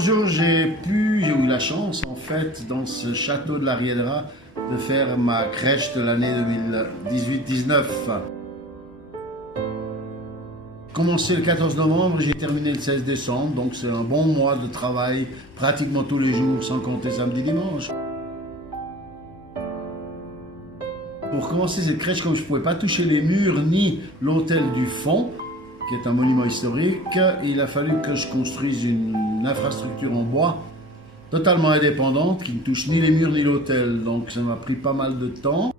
un jour, j'ai eu la chance, en fait, dans ce château de la Riedra, de faire ma crèche de l'année 2018-19. Commencé le 14 novembre, j'ai terminé le 16 décembre, donc c'est un bon mois de travail, pratiquement tous les jours, sans compter samedi, dimanche. Pour commencer cette crèche, comme je ne pouvais pas toucher les murs ni l'hôtel du fond, qui est un monument historique, il a fallu que je construise une infrastructure en bois totalement indépendante qui ne touche ni les murs ni l'hôtel. Donc ça m'a pris pas mal de temps.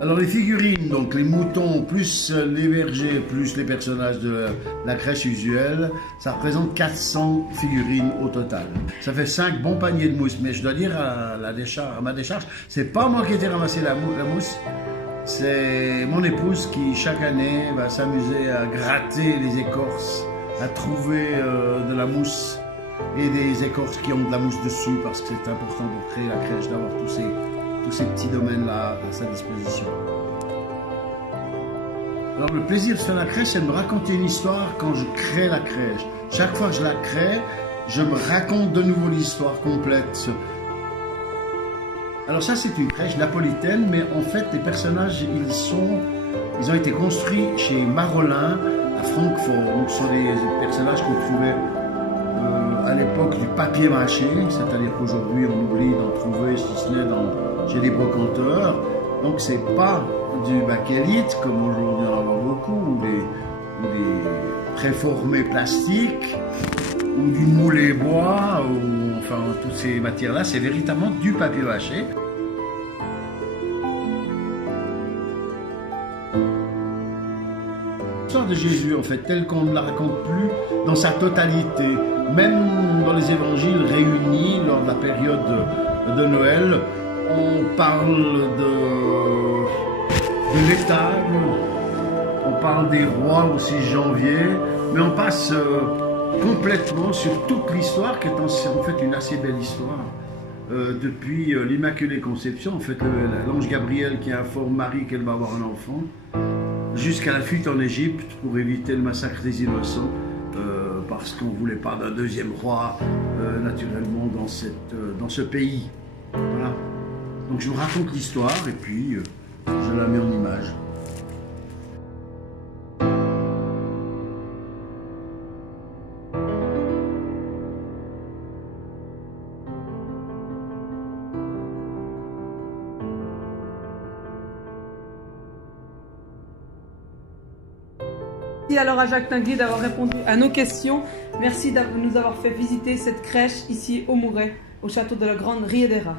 Alors les figurines, donc les moutons plus les bergers plus les personnages de la crèche usuelle, ça représente 400 figurines au total. Ça fait 5 bons paniers de mousse, mais je dois dire à ma décharge, c'est pas moi qui ai été ramasser la mousse, c'est mon épouse qui chaque année va s'amuser à gratter les écorces, à trouver de la mousse et des écorces qui ont de la mousse dessus parce que c'est important pour créer la crèche d'avoir tous ces petits domaines-là à sa disposition. Alors le plaisir de faire la crèche, c'est de me raconter une histoire quand je crée la crèche. Chaque fois que je la crée, je me raconte de nouveau l'histoire complète. Alors ça, c'est une crèche napolitaine, mais en fait, les personnages, ils ont été construits chez Marolin à Francfort. Donc ce sont des personnages qu'on trouvait à l'époque du papier mâché, c'est-à-dire qu'aujourd'hui on oublie d'en trouver si ce n'est chez des brocanteurs. Donc c'est pas du bakélite comme aujourd'hui on en voit beaucoup, ou des préformés plastiques, ou du moulé bois, ou enfin toutes ces matières-là, c'est véritablement du papier mâché. L'histoire de Jésus, en fait, telle qu'on ne la raconte plus dans sa totalité, même dans les évangiles réunis lors de la période de Noël, on parle de l'étable, on parle des rois au 6 janvier, mais on passe complètement sur toute l'histoire qui est en fait une assez belle histoire. Depuis l'Immaculée Conception, en fait l'ange Gabriel qui informe Marie qu'elle va avoir un enfant, jusqu'à la fuite en Égypte pour éviter le massacre des innocents, parce qu'on ne voulait pas d'un deuxième roi naturellement dans ce pays. Voilà. Donc je vous raconte l'histoire et puis je la mets en image. Merci alors à Jacques Tinguet d'avoir répondu à nos questions. Merci de nous avoir fait visiter cette crèche ici au Mouret, au château de la Grande Riedera.